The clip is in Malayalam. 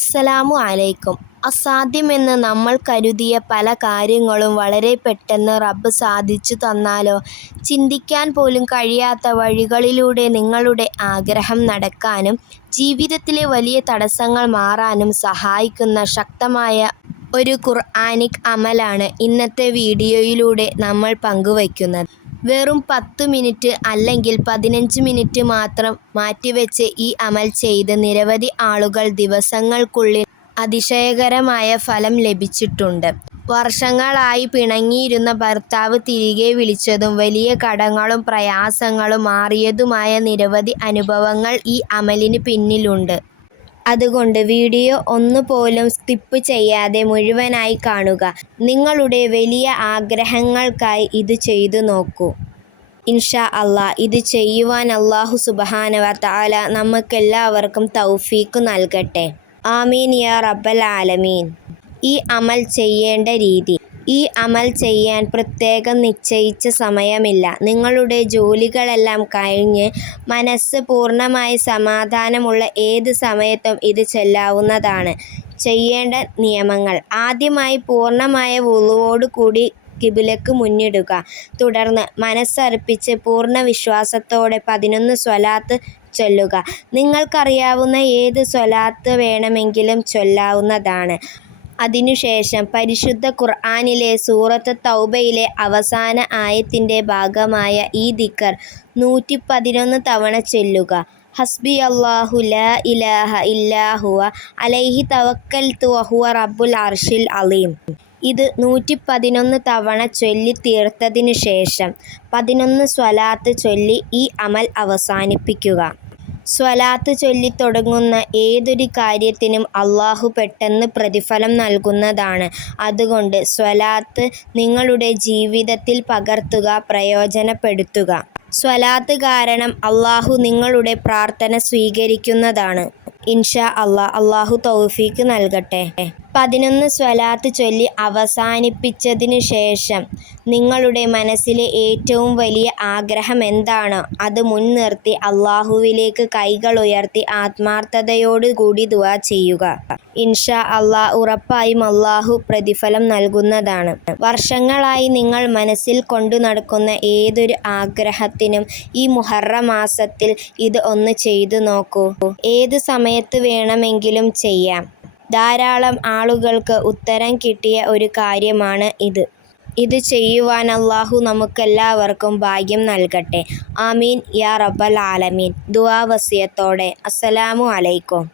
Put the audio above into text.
അസ്സലാമു അലൈക്കും. അസാധ്യമെന്ന് നമ്മൾ കരുതിയ പല കാര്യങ്ങളും വളരെ പെട്ടെന്ന് റബ്ബ് സാധിച്ചു തന്നാലോ? ചിന്തിക്കാൻ പോലും കഴിയാത്ത വഴികളിലൂടെ നിങ്ങളുടെ ആഗ്രഹം നടക്കാനും ജീവിതത്തിലെ വലിയ തടസ്സങ്ങൾ മാറാനും സഹായിക്കുന്ന ശക്തമായ ഒരു ഖുർആനിക് അമലാണ് ഇന്നത്തെ വീഡിയോയിലൂടെ നമ്മൾ പങ്കുവയ്ക്കുന്നത്. വെറും 10 മിനിറ്റ് അല്ലെങ്കിൽ 15 മിനിറ്റ് മാത്രം മാറ്റിവെച്ച് ഈ അമൽ ചെയ്ത് നിരവധി ആളുകൾ ദിവസങ്ങൾക്കുള്ളിൽ അതിശയകരമായ ഫലം ലഭിച്ചിട്ടുണ്ട്. വർഷങ്ങളായി പിണങ്ങിയിരുന്ന ഭർത്താവ് തിരികെ വിളിച്ചതും വലിയ കടങ്ങളും പ്രയാസങ്ങളും മാറിയതുമായ നിരവധി അനുഭവങ്ങൾ ഈ അമലിന് പിന്നിലുണ്ട്. അതുകൊണ്ട് വീഡിയോ ഒന്നുപോലും സ്കിപ്പ് ചെയ്യാതെ മുഴുവനായി കാണുക. നിങ്ങളുടെ വലിയ ആഗ്രഹങ്ങൾക്കായി ഇത് ചെയ്തു നോക്കൂ. ഇൻഷാ അല്ലാഹ് ഇത് ചെയ്യുവാൻ അല്ലാഹു സുബ്ഹാനഹു വ തആല നമുക്കെല്ലാവർക്കും തൗഫീഖ് നൽകട്ടെ. ആമീൻ യാ റബ്ബൽ ആലമീൻ. ഈ അമൽ ചെയ്യേണ്ട രീതി. ഈ അമൽ ചെയ്യാൻ പ്രത്യേകം നിശ്ചയിച്ച സമയമില്ല. നിങ്ങളുടെ ജോലികളെല്ലാം കഴിഞ്ഞ് മനസ്സ് പൂർണ്ണമായി സമാധാനമുള്ള ഏത് സമയത്തും ഇത് ചെല്ലാവുന്നതാണ്. ചെയ്യേണ്ട നിയമങ്ങൾ. ആദ്യമായി പൂർണ്ണമായ വുളുവോടു കൂടി ഖിബ്ലക്ക് മുന്നിടുക. തുടർന്ന് മനസ്സർപ്പിച്ച് പൂർണ്ണ വിശ്വാസത്തോടെ 11 സ്വലാത്ത് ചൊല്ലുക. നിങ്ങൾക്കറിയാവുന്ന ഏത് സ്വലാത്ത് വേണമെങ്കിലും ചൊല്ലാവുന്നതാണ്. അതിനുശേഷം പരിശുദ്ധ ഖുർആനിലെ സൂറത്ത് തൗബയിലെ അവസാന ആയത്തിൻ്റെ ഭാഗമായ ഈ ദിക്ർ 111 തവണ ചൊല്ലുക. ഹസ്ബിയല്ലാഹു ലാ ഇലാഹ ഇല്ലാ ഹുവ അലൈഹി തവക്കൽതു വഹുവ റബ്ബുൽ അർശിൽ അളീം. ഇത് 111 തവണ ചൊല്ലി തീർത്തതിനു ശേഷം 11 സ്വലാത്ത് ചൊല്ലി ഈ അമൽ അവസാനിപ്പിക്കുക. സ്വലാത്ത് ചൊല്ലിത്തുടങ്ങുന്ന ഏതൊരു കാര്യത്തിനും അല്ലാഹു പെട്ടെന്ന് പ്രതിഫലം നൽകുന്നതാണ്. അതുകൊണ്ട് സ്വലാത്ത് നിങ്ങളുടെ ജീവിതത്തിൽ പകർത്തുക, പ്രയോജനപ്പെടുത്തുക. സ്വലാത്ത് കാരണം അല്ലാഹു നിങ്ങളുടെ പ്രാർത്ഥന സ്വീകരിക്കുന്നതാണ്. ഇൻഷാ അല്ലാഹ്. അല്ലാഹു തൗഫീഖ് നൽകട്ടെ. 11 സ്വലാത്ത് ചൊല്ലി അവസാനിപ്പിച്ചതിനു ശേഷം നിങ്ങളുടെ മനസ്സിലെ ഏറ്റവും വലിയ ആഗ്രഹം എന്താണോ അത് മുൻനിർത്തി അല്ലാഹുവിലേക്ക് കൈകൾ ഉയർത്തി ആത്മാർത്ഥതയോടുകൂടി ദുആ ചെയ്യുക. ഇൻഷാ അല്ലാഹ് ഉറപ്പായും അല്ലാഹു പ്രതിഫലം നൽകുന്നതാണ്. വർഷങ്ങളായി നിങ്ങൾ മനസ്സിൽ കൊണ്ടു നടക്കുന്ന ഏതൊരു ആഗ്രഹത്തിനും ഈ മുഹറം മാസത്തിൽ ഇത് ഒന്ന് ചെയ്തു നോക്കൂ. ഏത് സമയത്ത് വേണമെങ്കിലും ചെയ്യാം. ധാരാളം ആളുകൾക്ക് ഉത്തരം കിട്ടിയ ഒരു കാര്യമാണ് ഇത്. ഇത് ചെയ്യുവാൻ അല്ലാഹു നമുക്കെല്ലാവർക്കും ഭാഗ്യം നൽകട്ടെ. ആമീൻ യാ റബ്ബൽ ആലമീൻ. ദുആ വസിയത്തോടെ. അസ്സലാമു അലൈക്കും.